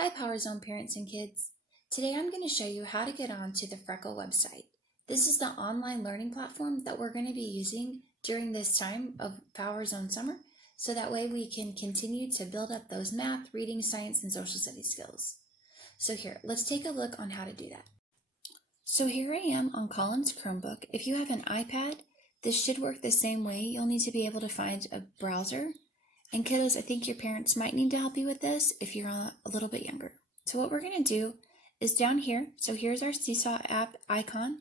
Hi Power Zone parents and kids. Today I'm going to show you how to get on to the Freckle website. This is the online learning platform that we're going to be using during this time of Power Zone summer, so that way we can continue to build up those math, reading, science, and social studies skills. So here, let's take a look on how to do that. So here I am on Colin's Chromebook. If you have an iPad, this should work the same way. You'll need to be able to find a browser. And kiddos, I think your parents might need to help you with this if you're a little bit younger. So what we're going to do is down here, so here's our Seesaw app icon.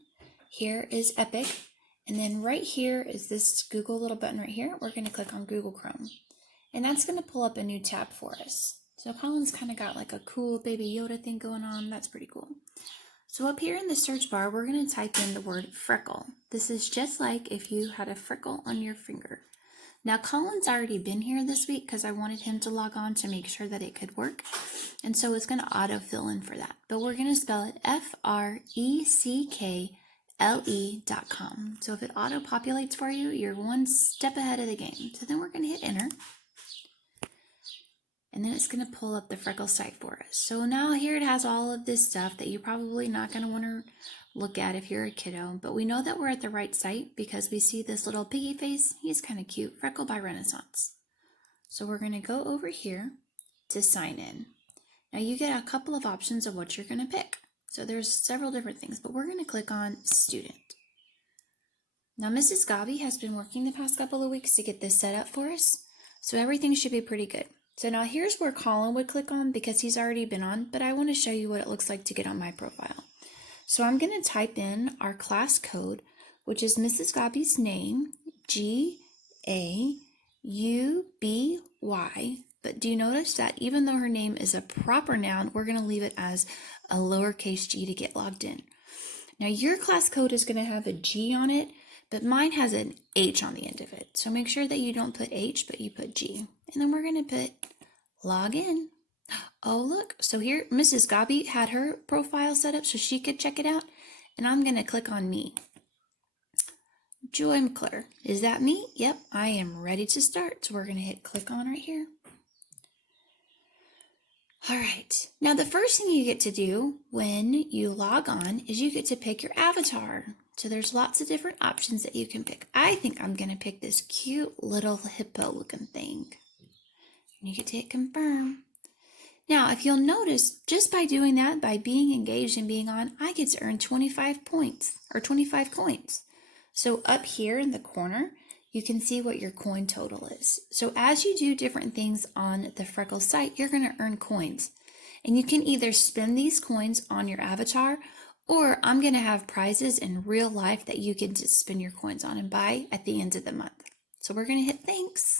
Here is Epic. And then right here is this Google little button right here. We're going to click on Google Chrome. And that's going to pull up a new tab for us. So Colin's kind of got like a cool baby Yoda thing going on. That's pretty cool. So up here in the search bar, we're going to type in the word freckle. This is just like if you had a freckle on your finger. Now, Colin's already been here this week because I wanted him to log on to make sure that it could work. And so it's going to auto-fill in for that. But we're going to spell it freckle.com. So if it auto-populates for you, you're one step ahead of the game. So then we're going to hit enter. And then it's going to pull up the Freckle site for us. So now here it has all of this stuff that you're probably not going to want to look at if you're a kiddo, but we know that we're at the right site because we see this little piggy face. He's kind of cute, Freckle by Renaissance. So we're going to go over here to sign in. Now you get a couple of options of what you're going to pick. So there's several different things, but we're going to click on student. Now Mrs. Gabi has been working the past couple of weeks to get this set up for us, so everything should be pretty good. So now here's where Colin would click on because he's already been on, but I want to show you what it looks like to get on my profile. So I'm going to type in our class code, which is Mrs. Gabi's name, G-A-U-B-Y. But do you notice that even though her name is a proper noun, we're going to leave it as a lowercase g to get logged in. Now your class code is going to have a G on it, but mine has an H on the end of it. So make sure that you don't put H, but you put G. And then we're going to put log in. Oh, look. So here, Mrs. Gabi had her profile set up so she could check it out. And I'm going to click on me. Joy McClure. Is that me? Yep, I am ready to start. So we're going to hit click on right here. All right. Now, the first thing you get to do when you log on is you get to pick your avatar. So there's lots of different options that you can pick. I think I'm going to pick this cute little hippo looking thing. And you get to hit confirm. Now, if you'll notice, just by doing that, by being engaged and being on, I get to earn 25 points or 25 coins. So up here in the corner, you can see what your coin total is. So as you do different things on the Freckle site, you're going to earn coins. And you can either spend these coins on your avatar, or I'm going to have prizes in real life that you can just spend your coins on and buy at the end of the month. So we're going to hit thanks.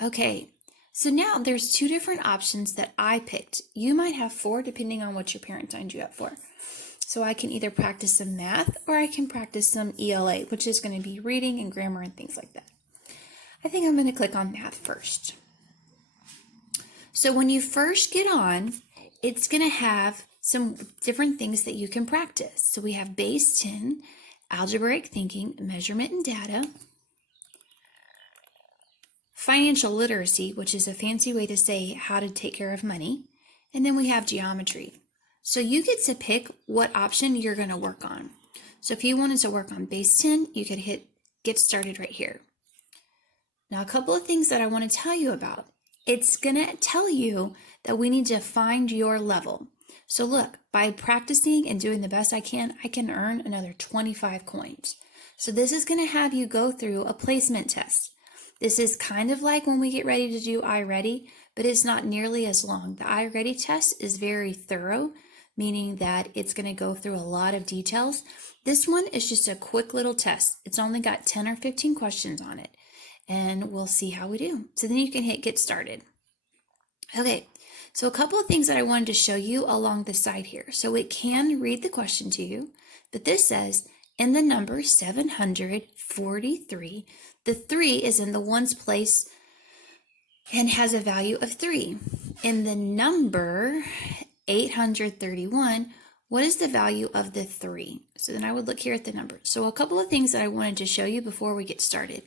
Okay, so now there's two different options that I picked. You might have four depending on what your parent signed you up for. So I can either practice some math or I can practice some ELA, which is going to be reading and grammar and things like that. I think I'm going to click on math first. So when you first get on, it's going to have some different things that you can practice. So we have base 10, algebraic thinking, measurement and data, financial literacy, which is a fancy way to say how to take care of money, and then we have geometry. So you get to pick what option you're going to work on. So if you wanted to work on base 10, you could hit get started right here. Now a couple of things that I want to tell you about. It's going to tell you that we need to find your level. So look, by practicing and doing the best I can earn another 25 coins. So this is going to have you go through a placement test. This is kind of like when we get ready to do iReady, but it's not nearly as long. The iReady test is very thorough, meaning that it's going to go through a lot of details. This one is just a quick little test. It's only got 10 or 15 questions on it, and we'll see how we do. So then you can hit get started. Okay. So a couple of things that I wanted to show you along the side here. So it can read the question to you, but this says, in the number 743, the 3 is in the ones place and has a value of 3. In the number 831, what is the value of the 3? So then I would look here at the number. So a couple of things that I wanted to show you before we get started.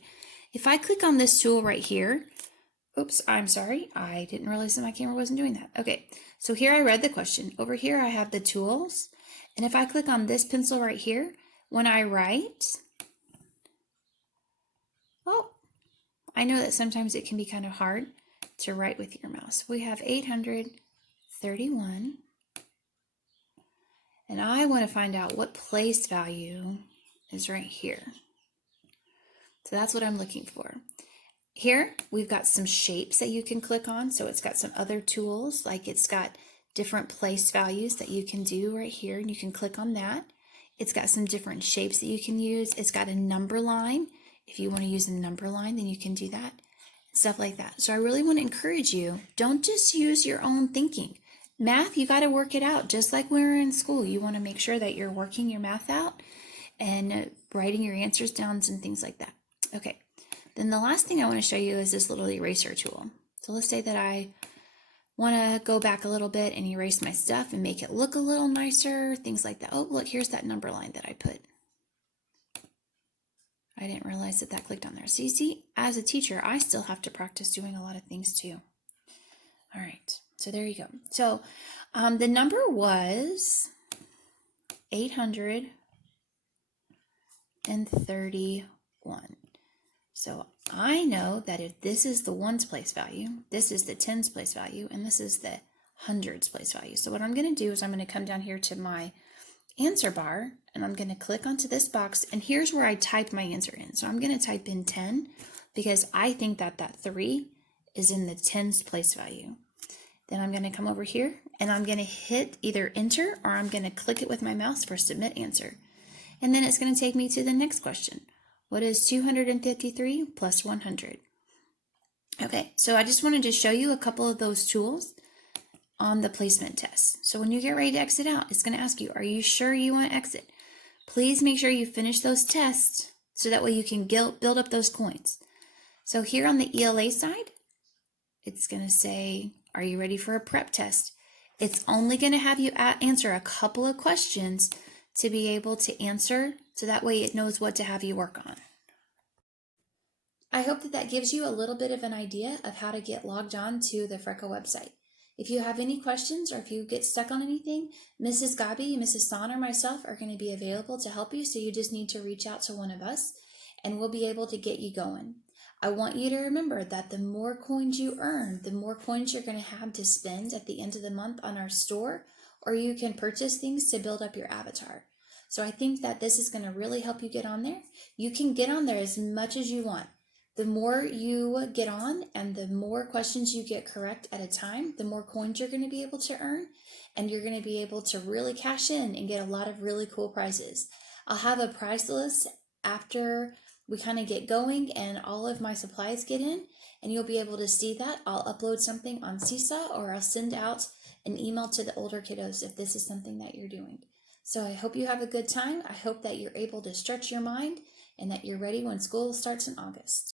If I click on this tool right here, Oops, I'm sorry. I didn't realize that my camera wasn't doing that. Okay, so here I read the question. Over here I have the tools. And if I click on this pencil right here, when I write, oh, I know that sometimes it can be kind of hard to write with your mouse. We have 831. And I want to find out what place value is right here. So that's what I'm looking for. Here, we've got some shapes that you can click on. So it's got some other tools, like it's got different place values that you can do right here, and you can click on that. It's got some different shapes that you can use. It's got a number line. If you want to use a number line, then you can do that, stuff like that. So I really want to encourage you, don't just use your own thinking. Math, you got to work it out. Just like when we're in school, you want to make sure that you're working your math out and writing your answers down and things like that. Okay. Then the last thing I want to show you is this little eraser tool. So let's say that I want to go back a little bit and erase my stuff and make it look a little nicer, things like that. Oh, look, here's that number line that I put. I didn't realize that that clicked on there. See, as a teacher, I still have to practice doing a lot of things too. All right, so there you go. So the number was 831. So I know that if this is the ones place value, this is the tens place value, and this is the hundreds place value. So what I'm going to do is I'm going to come down here to my answer bar, and I'm going to click onto this box, and here's where I type my answer in. So I'm going to type in 10 because I think that that 3 is in the tens place value. Then I'm going to come over here, and I'm going to hit either enter, or I'm going to click it with my mouse for submit answer. And then it's going to take me to the next question. What is 253 plus 100? Okay, so I just wanted to show you a couple of those tools on the placement test. So when you get ready to exit out, it's going to ask you, are you sure you want to exit? Please make sure you finish those tests so that way you can build up those coins. So here on the ELA side, it's going to say, are you ready for a prep test? It's only going to have you answer a couple of questions to be able to answer, so that way it knows what to have you work on. I hope that that gives you a little bit of an idea of how to get logged on to the Freckle website. If you have any questions or if you get stuck on anything, Mrs. Gabi, Mrs. Son, or myself are going to be available to help you, so you just need to reach out to one of us and we'll be able to get you going. I want you to remember that the more coins you earn, the more coins you're going to have to spend at the end of the month on our store, or you can purchase things to build up your avatar. So I think that this is going to really help you get on there. You can get on there as much as you want. The more you get on and the more questions you get correct at a time, the more coins you're going to be able to earn, and you're going to be able to really cash in and get a lot of really cool prizes. I'll have a prize list after we kind of get going and all of my supplies get in, and you'll be able to see that. I'll upload something on Seesaw, or I'll send out an email to the older kiddos if this is something that you're doing. So I hope you have a good time. I hope that you're able to stretch your mind and that you're ready when school starts in August.